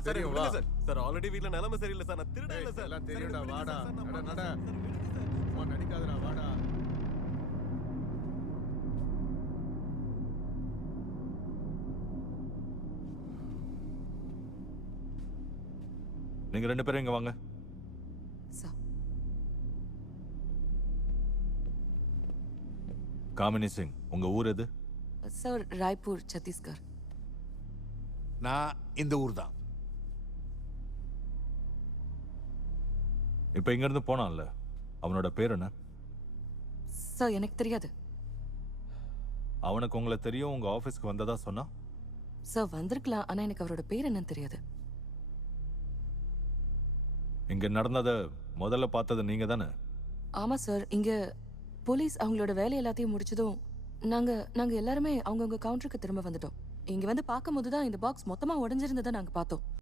Sir தெரியும் வா. Sir sir already வீட்ல நிலைமை சரியில்லை சார். நான் திருட இல்ல சார். எல்லாம் தெரியும்டா வாடா. நட நட. சார் சும்மா நடிக்காதடா வாடா. நீங்க 2 பேரும் இங்க வாங்க. சார் காமினி சிங், உங்க ஊர் எது? சார் ராய்ப்பூர் சத்தீஸ்கர். நான் இந்த ஊர் தான். இப்ப இங்க இருந்து போனான்ல, அவனோட பேர் என்ன? சார் எனக்கு தெரியாது. அவனுக்கு உங்களை தெரியும், உங்க ஆபீஸ்க்கு வந்ததா சொன்னா? சார் வந்திருக்கலாம், ஆனா எனக்கு அவரோட பேர் என்னன்னு தெரியாது. இங்க நடந்ததை முதல்ல பார்த்தது நீங்க தானே? ஆமா சார், இங்க போலீஸ் அவங்களோட வேலை எல்லாத்தையும் முடிச்சதும் நாங்க எல்லாருமே அவங்கவுங்க கவுண்டருக்கு திரும்ப வந்துட்டோம். இங்க வந்து பார்க்கும்போது தான் இந்த பாக்ஸ் மொத்தமா உடைஞ்சிருந்ததை நாங்க பார்த்தோம்.